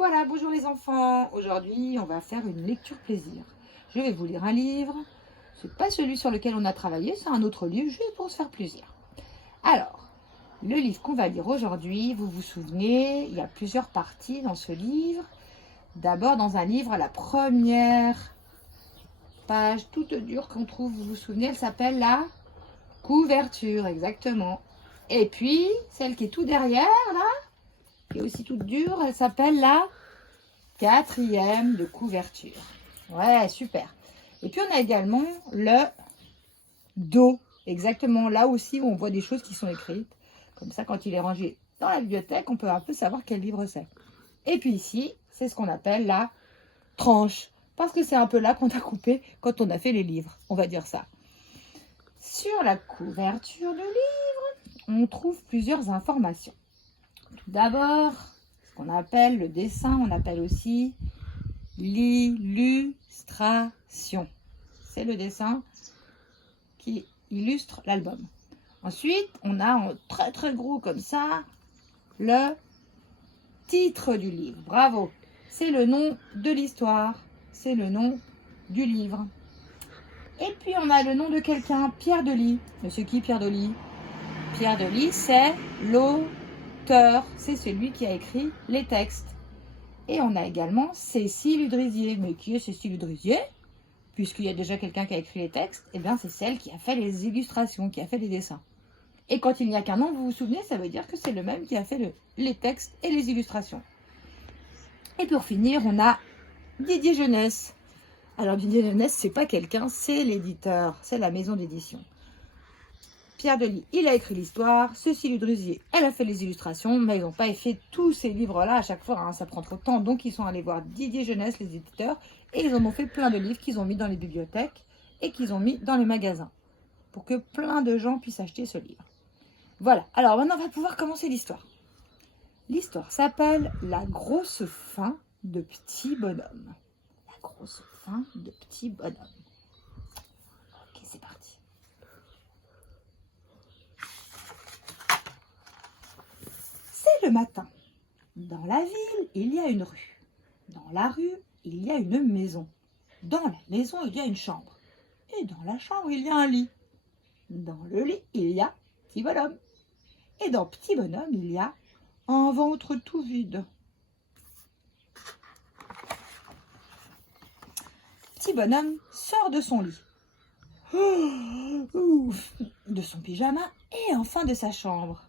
Voilà, bonjour les enfants. Aujourd'hui, on va faire une lecture plaisir. Je vais vous lire un livre. C'est pas celui sur lequel on a travaillé, c'est un autre livre, juste pour se faire plaisir. Alors, le livre qu'on va lire aujourd'hui, vous vous souvenez, il y a plusieurs parties dans ce livre. D'abord, dans un livre, à la première page toute dure qu'on trouve, vous vous souvenez, elle s'appelle la couverture, exactement. Et puis, celle qui est tout derrière, là, qui est aussi toute dure, elle s'appelle la quatrième de couverture. Ouais, super. Et puis, on a également le dos, exactement là aussi où on voit des choses qui sont écrites. Comme ça, quand il est rangé dans la bibliothèque, on peut un peu savoir quel livre c'est. Et puis ici, c'est ce qu'on appelle la tranche, parce que c'est un peu là qu'on a coupé quand on a fait les livres, on va dire ça. Sur la couverture du livre, on trouve plusieurs informations. Tout d'abord, ce qu'on appelle le dessin, on appelle aussi l'illustration. C'est le dessin qui illustre l'album. Ensuite, on a en très très gros comme ça le titre du livre. Bravo! C'est le nom de l'histoire, c'est le nom du livre. Et puis on a le nom de quelqu'un, Pierre Delis. Monsieur qui, Pierre Delis? Pierre Delis, c'est l'auteur, c'est celui qui a écrit les textes. Et on a également Cécile Udrisier. Mais qui est Cécile Udrisier? Puisqu'il y a déjà quelqu'un qui a écrit les textes, eh bien c'est celle qui a fait les illustrations, qui a fait les dessins. Et quand il n'y a qu'un nom, vous vous souvenez, ça veut dire que c'est le même qui a fait les textes et les illustrations. Et pour finir, on a Didier Jeunesse. Alors Didier Jeunesse, c'est pas quelqu'un, c'est l'éditeur, c'est la maison d'édition. Pierre Delis, il a écrit l'histoire. Cécile Udrisier, elle a fait les illustrations, mais ils n'ont pas fait tous ces livres-là à chaque fois, hein, ça prend trop de temps. Donc ils sont allés voir Didier Jeunesse, les éditeurs, et ils en ont fait plein de livres qu'ils ont mis dans les bibliothèques et qu'ils ont mis dans les magasins, pour que plein de gens puissent acheter ce livre. Voilà, alors maintenant on va pouvoir commencer l'histoire. L'histoire s'appelle La grosse faim de petit bonhomme. La grosse faim de petit bonhomme. Ok, c'est parti. C'est le matin. Dans la ville, il y a une rue. Dans la rue, il y a une maison. Dans la maison, il y a une chambre. Et dans la chambre, il y a un lit. Dans le lit, il y a petit bonhomme. Et dans petit bonhomme, il y a un ventre tout vide. Petit bonhomme sort de son lit, de son pyjama et enfin de sa chambre.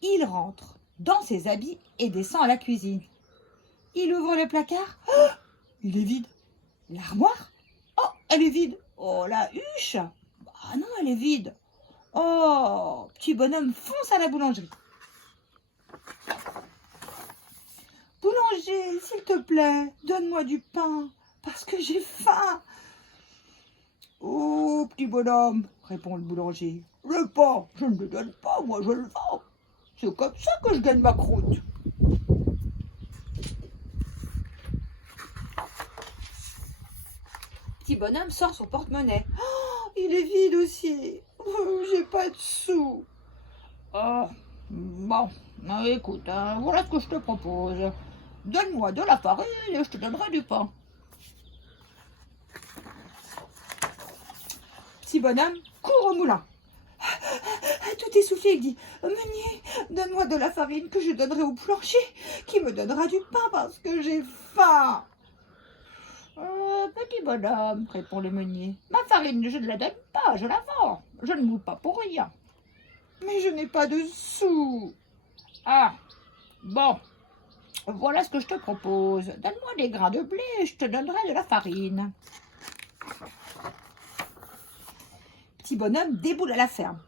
Il rentre dans ses habits et descend à la cuisine. Il ouvre le placard. Il est vide. L'armoire? Oh, elle est vide. Oh, la huche? Ah non, elle est vide. Oh, petit bonhomme fonce à la boulangerie. Boulanger, s'il te plaît, donne-moi du pain, parce que j'ai faim. Oh, petit bonhomme, répond le boulanger. Le pain, je ne le donne pas, moi je le vends. C'est comme ça que je gagne ma croûte. Petit bonhomme sort son porte-monnaie. Oh, il est vide aussi. J'ai pas de sous. Ah, bon, écoute, hein, voilà ce que je te propose. Donne-moi de la farine et je te donnerai du pain. Petit bonhomme court au moulin. Tout essoufflé, il dit « Meunier, donne-moi de la farine que je donnerai au boulanger qui me donnera du pain parce que j'ai faim. » Petit bonhomme, répond le meunier, ma farine, je ne la donne pas, je la vends. Je ne moue pas pour rien. Mais je n'ai pas de sous. Ah, bon, voilà ce que je te propose. Donne-moi des grains de blé et je te donnerai de la farine. Petit bonhomme déboule à la ferme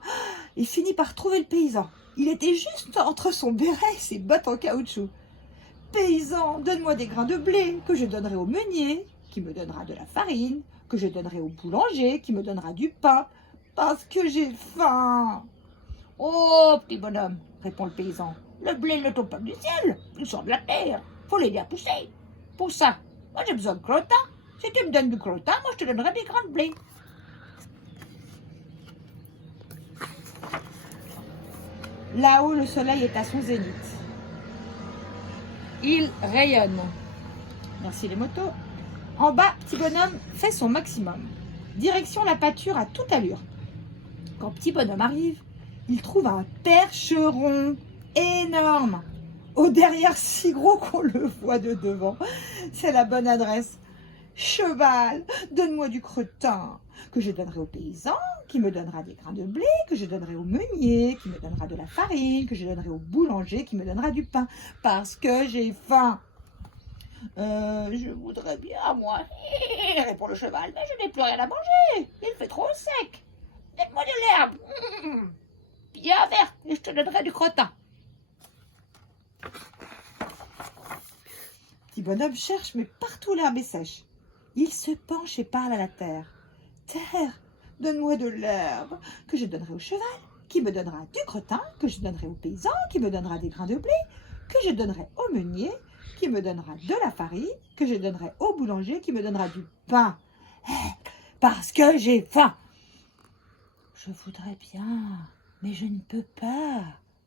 et finit par trouver le paysan. Il était juste entre son béret et ses bottes en caoutchouc. Paysan, donne-moi des grains de blé que je donnerai au meunier, qui me donnera de la farine, que je donnerai au boulanger, qui me donnera du pain, parce que j'ai faim. Oh, petit bonhomme, répond le paysan, le blé ne tombe pas du ciel, il sort de la terre, faut l'aider à pousser. Pour ça, moi j'ai besoin de crottin. Si tu me donnes du crottin, moi je te donnerai des grains de blé. Là-haut, le soleil est à son zénith. il rayonne. Merci les motos. En bas, petit bonhomme fait son maximum. Direction la pâture à toute allure. Quand petit bonhomme arrive, il trouve un percheron énorme. Au derrière si gros qu'on le voit de devant. C'est la bonne adresse. Cheval, donne-moi du cretin, que je donnerai au paysan, qui me donnera des grains de blé, que je donnerai au meunier, qui me donnera de la farine, que je donnerai au boulanger, qui me donnera du pain, parce que j'ai faim. Je voudrais bien, moi, répond le cheval, mais je n'ai plus rien à manger, il fait trop sec. Donne-moi de l'herbe, bien verte, et je te donnerai du cretin. Petit bonhomme cherche, mais partout l'herbe est sèche. Il se penche et parle à la terre. Terre, donne-moi de l'herbe, que je donnerai au cheval, qui me donnera du cretin, que je donnerai au paysan, qui me donnera des grains de blé, que je donnerai au meunier, qui me donnera de la farine, que je donnerai au boulanger, qui me donnera du pain. Parce que j'ai faim. Je voudrais bien, mais je ne peux pas,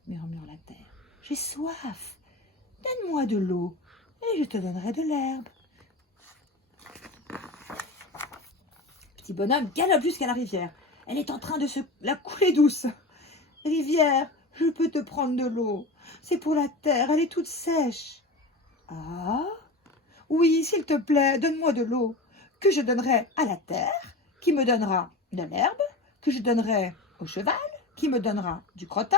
murmure la terre. J'ai soif. Donne-moi de l'eau, et je te donnerai de l'herbe. Petit bonhomme galope jusqu'à la rivière. Elle est en train de se la couler douce. Rivière, je peux te prendre de l'eau. C'est pour la terre, elle est toute sèche. Ah, oui, s'il te plaît, donne-moi de l'eau, que je donnerai à la terre, qui me donnera de l'herbe, que je donnerai au cheval, qui me donnera du crottin,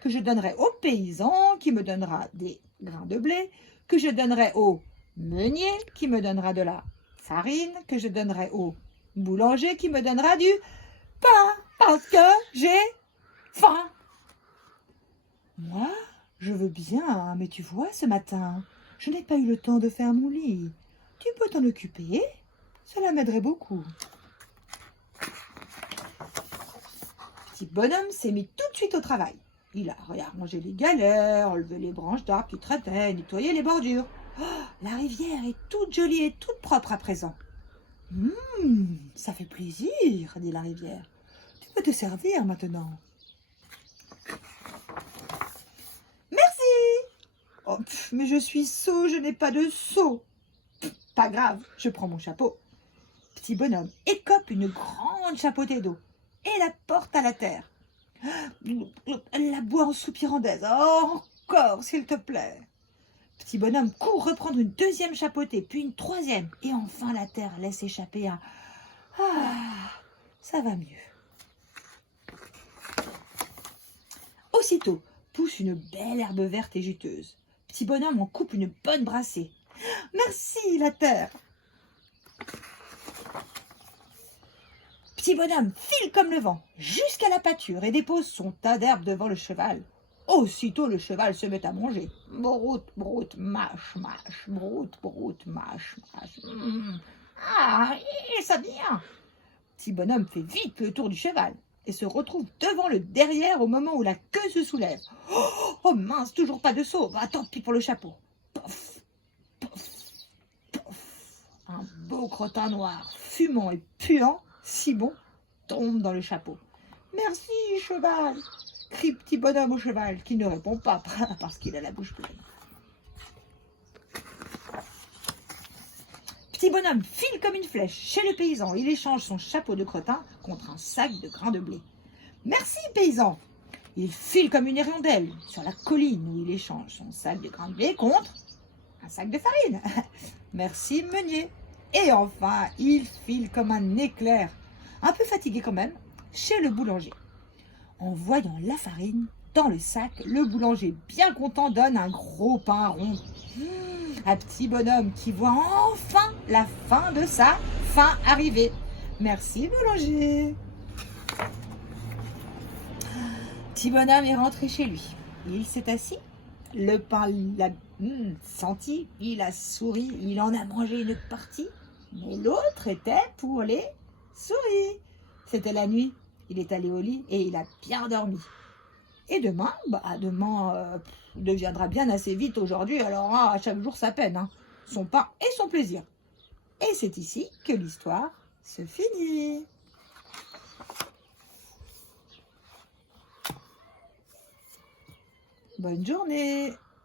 que je donnerai au paysan, qui me donnera des grains de blé, que je donnerai au meunier, qui me donnera de la farine, que je donnerai au boulanger, qui me donnera du pain, parce que j'ai faim. Moi, je veux bien, mais tu vois, ce matin, je n'ai pas eu le temps de faire mon lit. Tu peux t'en occuper? Cela m'aiderait beaucoup. Petit bonhomme s'est mis tout de suite au travail. Il a rangé les galets, enlevé les branches d'arbres qui traînaient, nettoyé les bordures. Oh, la rivière est toute jolie et toute propre à présent. Ça fait plaisir, dit la rivière. Tu peux te servir maintenant. Oh, mais je suis sot, je n'ai pas de seau. Pas grave, je prends mon chapeau. Petit bonhomme écope une grande chapeautée d'eau et la porte à la terre. Elle la boit en soupirant d'aise. Oh, encore, s'il te plaît. Petit bonhomme court reprendre une deuxième chapeautée, puis une troisième. Et enfin, la terre laisse échapper un « Ah, ça va mieux ». Aussitôt, pousse une belle herbe verte et juteuse. Petit bonhomme en coupe une bonne brassée. « Merci, la terre !» Petit bonhomme file comme le vent jusqu'à la pâture et dépose son tas d'herbe devant le cheval. Aussitôt, le cheval se met à manger. Broute, broute, mâche, mâche, broute, broute, mâche, mâche. Ah, ça vient. Petit bonhomme fait vite le tour du cheval et se retrouve devant le derrière au moment où la queue se soulève. Oh mince, toujours pas de seau. Bah, tant pis pour le chapeau. Pof, pof, pof. Un beau crottin noir, fumant et puant, si bon, tombe dans le chapeau. Merci, cheval, crie petit bonhomme au cheval, qui ne répond pas parce qu'il a la bouche pleine. Petit bonhomme file comme une flèche chez le paysan. Il échange son chapeau de crottin contre un sac de grains de blé. Merci, paysan. Il file comme une hirondelle sur la colline où il échange son sac de grains de blé contre un sac de farine. Merci, meunier. Et enfin, il file comme un éclair, un peu fatigué quand même, chez le boulanger. En voyant la farine dans le sac, le boulanger, bien content, donne un gros pain rond à petit bonhomme qui voit enfin la fin de sa faim arriver. Merci, boulanger. Petit bonhomme est rentré chez lui. Il s'est assis. Le pain l'a senti, il a souri, il en a mangé une partie. Mais l'autre était pour les souris. C'était la nuit. Il est allé au lit et il a bien dormi. Et demain, demain deviendra bien assez vite aujourd'hui. Alors, à chaque jour sa peine. Son pain et son plaisir. Et c'est ici que l'histoire se finit. Bonne journée.